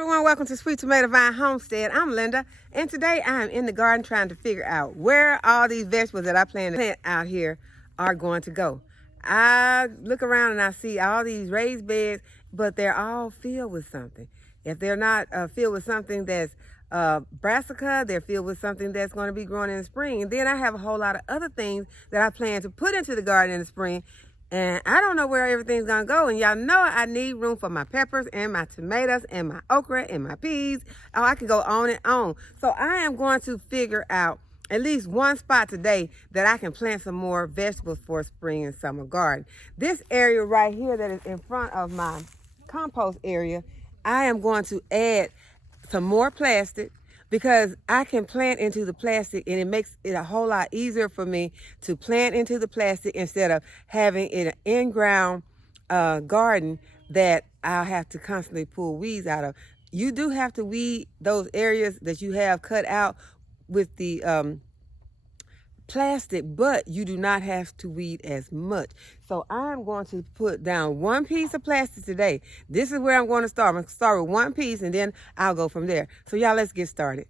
everyone, welcome to Sweet Tomato Vine Homestead. I'm Linda, and today I'm in the garden trying to figure out where all these vegetables that I plan to plant out here are going to go. I look around and I see all these raised beds, but they're all filled with something. If they're not filled with something that's brassica, they're filled with something that's going to be growing in the spring. And then I have a whole lot of other things that I plan to put into the garden in the spring. And I don't know where everything's gonna go. And y'all know I need room for my peppers and my tomatoes and my okra and my peas. Oh, I can go on and on. So I am going to figure out at least one spot today that I can plant some more vegetables for spring and summer garden. This area right here that is in front of my compost area, I am going to add some more plastic, because I can plant into the plastic and it makes it a whole lot easier for me to plant into the plastic instead of having it an in-ground garden that I'll have to constantly pull weeds out of. You do have to weed those areas that you have cut out with the plastic, but you do not have to weed as much. So I'm going to put down one piece of plastic today. This is where I'm going to start. I'm going to start with one piece and then I'll go from there. So y'all, let's get started.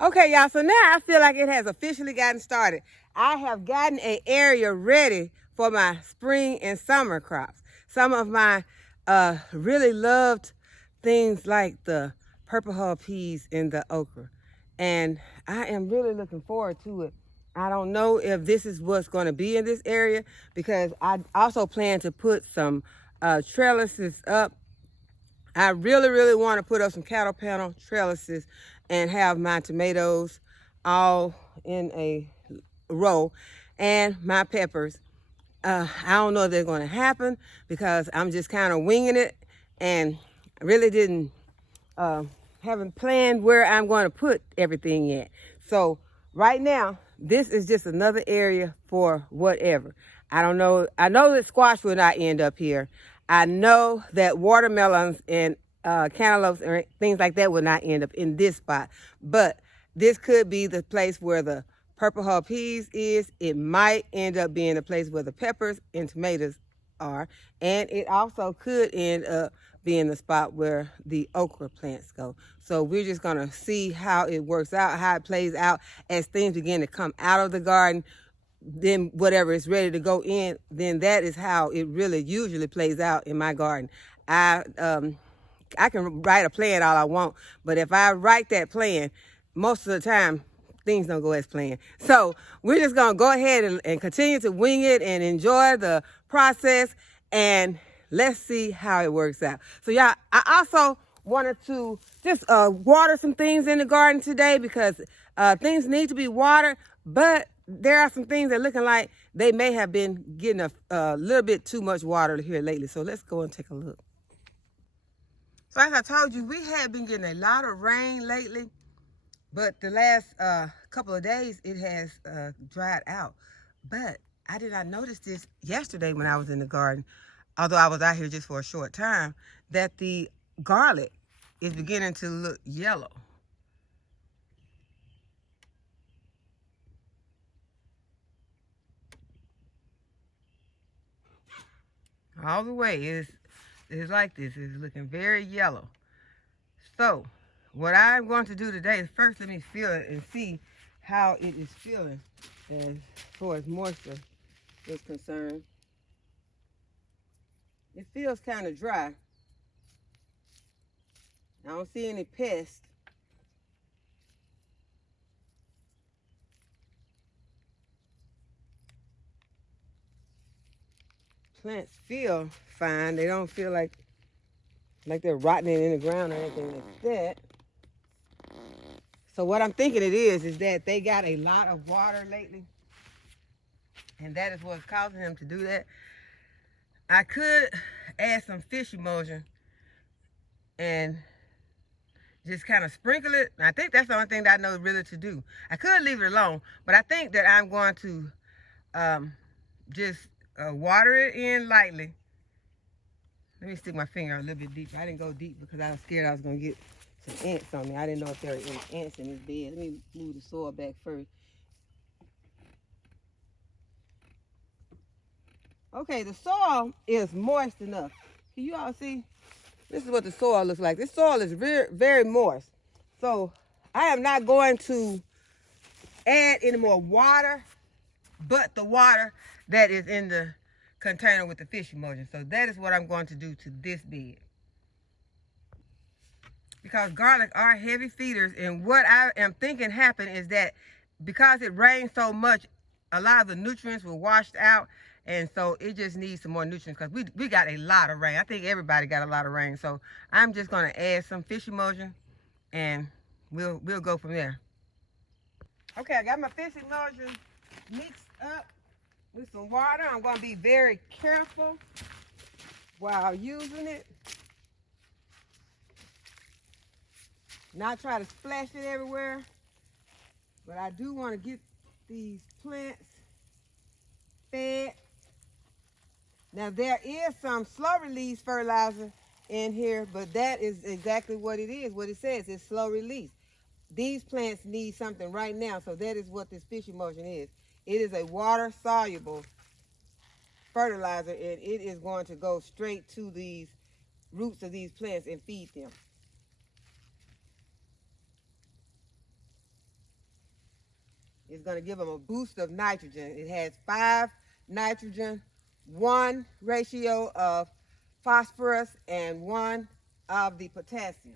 Okay, y'all, so now I feel like it has officially gotten started. I have gotten an area ready for my spring and summer crops. Some of my really loved things like the purple hull peas and the okra. And I am really looking forward to it. I don't know if this is what's going to be in this area, because I also plan to put some trellises up. I really want to put up some cattle panel trellises and have my tomatoes all in a row and my peppers. I don't know if they're going to happen because I'm just kind of winging it and really haven't planned where I'm going to put everything yet. So right now, this is just another area for whatever. I don't know. I know that squash will not end up here. I know that watermelons and cantaloupes and things like that will not end up in this spot. But this could be the place where the purple hull peas is. It might end up being the place where the peppers and tomatoes are. And it also could end up being the spot where the okra plants go. So we're just going to see how it works out, how it plays out as things begin to come out of the garden. Then whatever is ready to go in, then that is how it really usually plays out in my garden. I can write a plan all I want, but if I write that plan, most of the time things don't go as planned. So we're just gonna go ahead and continue to wing it and enjoy the process, and let's see how it works out. So y'all, I also wanted to just water some things in the garden today, because things need to be watered, but there are some things that are looking like they may have been getting a little bit too much water here lately. So let's go and take a look. So as I told you, we have been getting a lot of rain lately, but the last couple of days it has dried out. But I did not notice this yesterday when I was in the garden, although I was out here just for a short time, that the garlic is beginning to look yellow. All the way is like this. It's looking very yellow. So what I'm going to do today is first let me feel it and see how it is feeling as far as moisture is concerned. It feels kind of dry. I don't see any pests. Plants feel fine. They don't feel like they're rotting in the ground or anything like that. So what I'm thinking it is that they got a lot of water lately, and that is what's causing them to do that. I could add some fish emulsion and just kind of sprinkle it. I think that's the only thing that I know really to do. I could leave it alone, but I think that I'm going to just water it in lightly. Let me stick my finger a little bit deeper. I didn't go deep because I was scared I was going to get some ants on me. I didn't know if there were any ants in this bed. Let me move the soil back first. Okay, the soil is moist enough. Can you all see? This is what the soil looks like. This soil is very, very moist. So I am not going to add any more water, but the water that is in the container with the fish emulsion. So that is what I'm going to do to this bed. Because garlic are heavy feeders, and what I am thinking happened is that because it rained so much, a lot of the nutrients were washed out, and so it just needs some more nutrients because we got a lot of rain. I think everybody got a lot of rain. So I'm just going to add some fish emulsion, and we'll go from there. Okay, I got my fish emulsion mixed up with some water. I'm going to be very careful while using it. Not try to splash it everywhere, but I do want to get these plants fed. Now there is some slow release fertilizer in here, but that is exactly what it is. What it says is slow release. These plants need something right now, so that is what this fish emulsion is. It is a water soluble fertilizer, and it is going to go straight to these roots of these plants and feed them. It's going to give them a boost of nitrogen. It has 5 nitrogen, 1 ratio of phosphorus, and 1 of the potassium.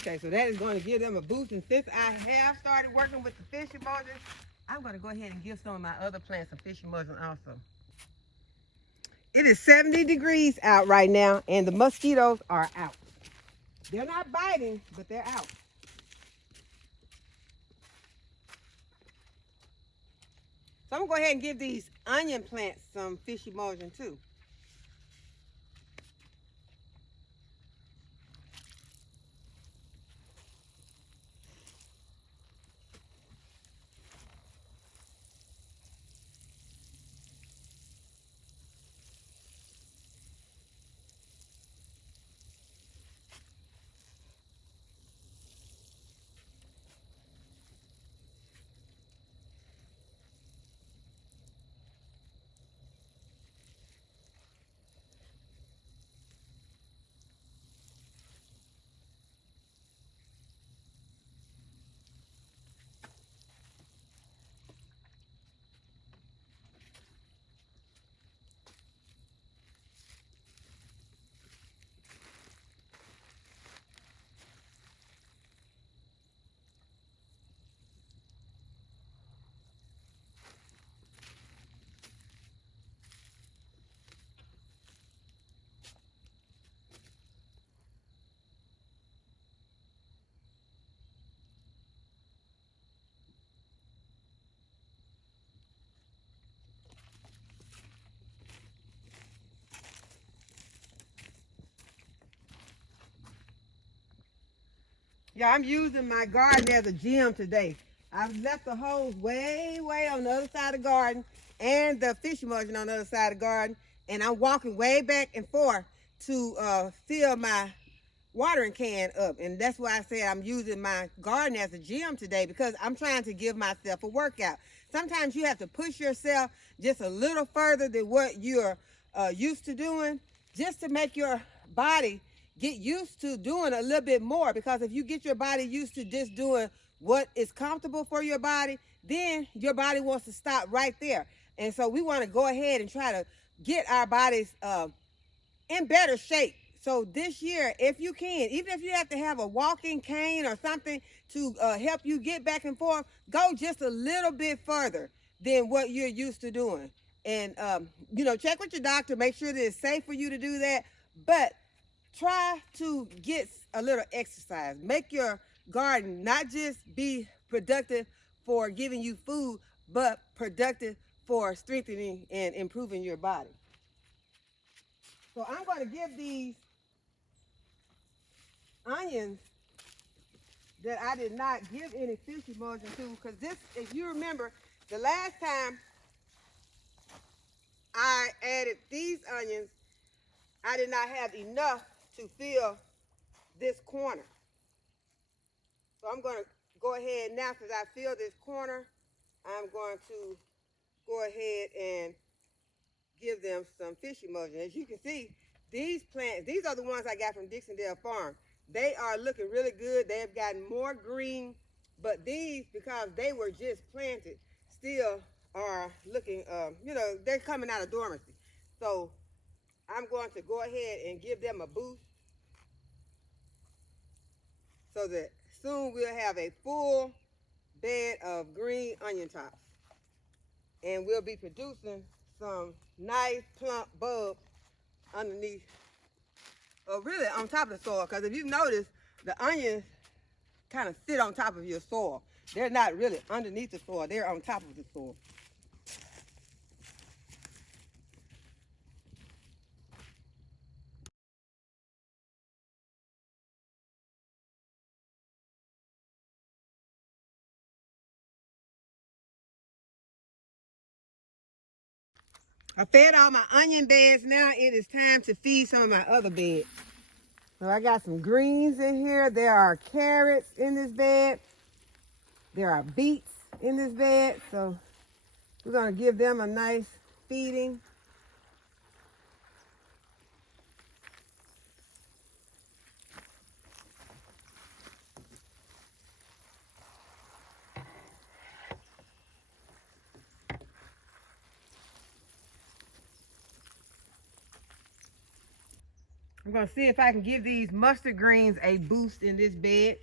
Okay, so that is going to give them a boost. And since I have started working with the fish emulsion, I'm going to go ahead and give some of my other plants some fish emulsion also. It is 70 degrees out right now, and the mosquitoes are out. They're not biting, but they're out. So I'm going to go ahead and give these onion plants some fish emulsion too. Yeah, I'm using my garden as a gym today. I've left the hose way on the other side of the garden and the fish emulsion on the other side of the garden. And I'm walking way back and forth to fill my watering can up. And that's why I said I'm using my garden as a gym today, because I'm trying to give myself a workout. Sometimes you have to push yourself just a little further than what you're used to doing, just to make your body get used to doing a little bit more. Because if you get your body used to just doing what is comfortable for your body, then your body wants to stop right there. And so we want to go ahead and try to get our bodies in better shape, So this year, if you can, even if you have to have a walking cane or something to help you get back and forth, go just a little bit further than what you're used to doing. And, you know, check with your doctor, make sure that it's safe for you to do that. But try to get a little exercise. Make your garden not just be productive for giving you food, but productive for strengthening and improving your body. So I'm going to give these onions that I did not give any fish emulsion to, because this, if you remember, the last time I added these onions, I did not have enough to fill this corner. So I'm going to go ahead now, because I fill this corner, I'm going to go ahead and give them some fish emulsion. As you can see, these plants, these are the ones I got from Dixondale Farm. They are looking really good. They have gotten more green, but these, because they were just planted, still are looking, you know, they're coming out of dormancy. So I'm going to go ahead and give them a boost so that soon we'll have a full bed of green onion tops. And we'll be producing some nice plump bulbs underneath, really on top of the soil, because if you've noticed, the onions kind of sit on top of your soil. They're not really underneath the soil, they're on top of the soil. I fed all my onion beds. Now it is time to feed some of my other beds. So I got some greens in here. There are carrots in this bed. There are beets in this bed. So we're going to give them a nice feeding. I'm going to see if I can give these mustard greens a boost in this bed.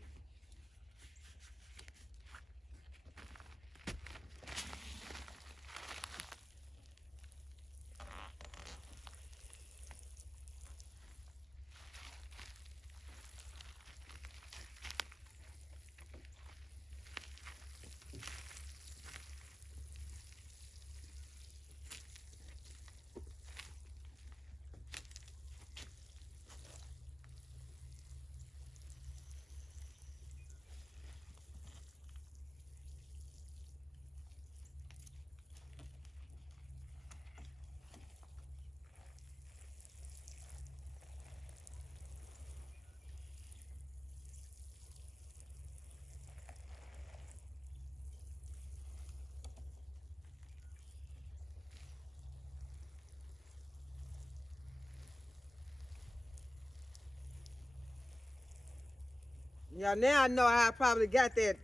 Y'all, now I know how I probably got that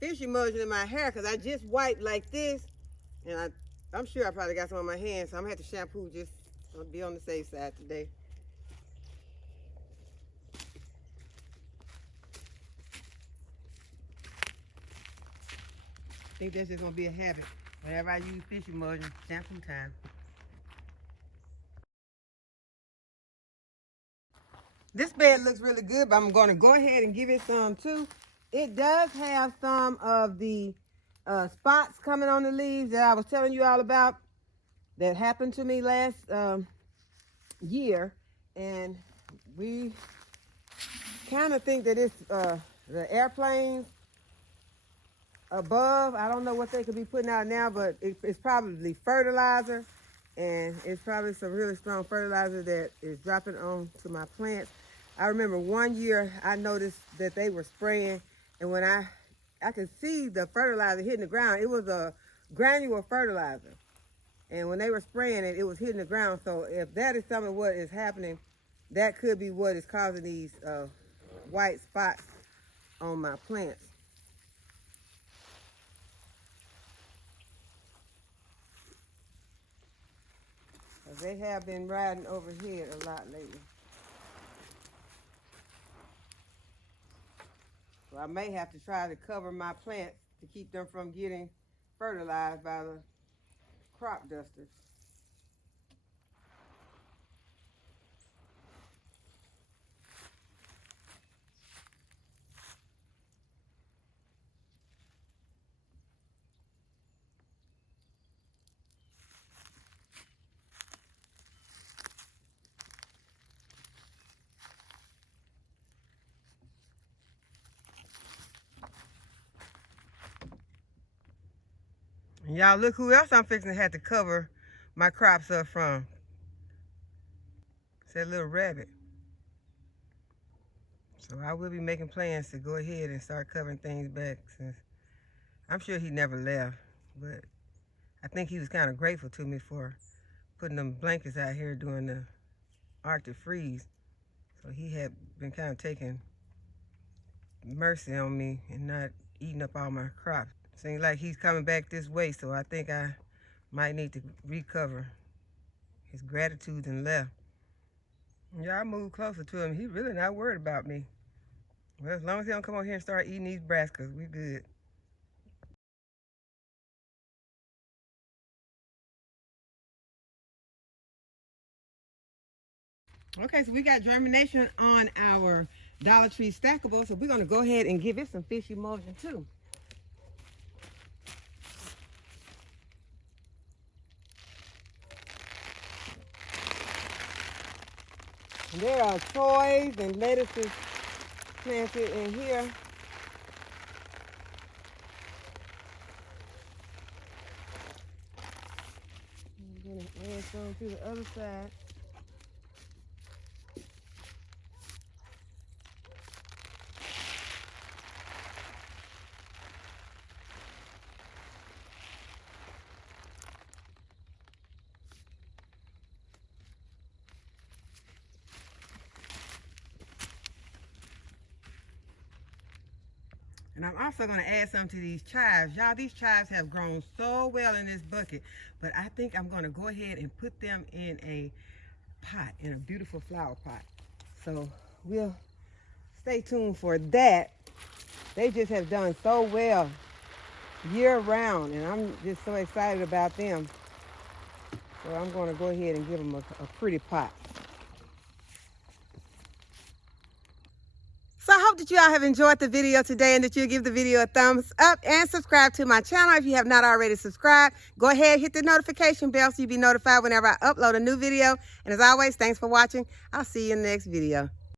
fish emulsion in my hair, because I just wiped like this, and I'm sure I probably got some on my hands, so I'm going to have to shampoo just to be on the safe side today. I think that's just going to be a habit. Whenever I use fish emulsion, shampoo time. This bed looks really good, but I'm going to go ahead and give it some too. It does have some of the spots coming on the leaves that I was telling you all about that happened to me last year. And we kind of think that it's the airplanes above. I don't know what they could be putting out now, but it's probably fertilizer. And it's probably some really strong fertilizer that is dropping onto my plants. I remember one year I noticed that they were spraying, and when I could see the fertilizer hitting the ground, it was a granular fertilizer. And when they were spraying it, it was hitting the ground. So if that is some of what is happening, that could be what is causing these white spots on my plants. They have been riding overhead a lot lately. So I may have to try to cover my plants to keep them from getting fertilized by the crop dusters. And y'all, look who else I'm fixing to have to cover my crops up from. It's that little rabbit. So I will be making plans to go ahead and start covering things back, since I'm sure he never left, but I think he was kind of grateful to me for putting them blankets out here during the Arctic freeze. So he had been kind of taking mercy on me and not eating up all my crops. Seems like he's coming back this way, so I think I might need to recover his gratitude and left. Yeah, I moved closer to him. He's really not worried about me. Well, as long as he don't come over here and start eating these brassicas, we good. Okay, so we got germination on our Dollar Tree stackable, so we're going to go ahead and give it some fish emulsion too. And there are toys and lettuces planted in here. I'm going to add some to the other side. And I'm also going to add some to these chives. Y'all, these chives have grown so well in this bucket, but I think I'm going to go ahead and put them in a pot, in a beautiful flower pot. So we'll stay tuned for that. They just have done so well year round, and I'm just so excited about them. So I'm going to go ahead and give them a pretty pot. So I hope that you all have enjoyed the video today and that you'll give the video a thumbs up and subscribe to my channel. If you have not already subscribed, go ahead, hit the notification bell so you'll be notified whenever I upload a new video. And as always, thanks for watching. I'll see you in the next video.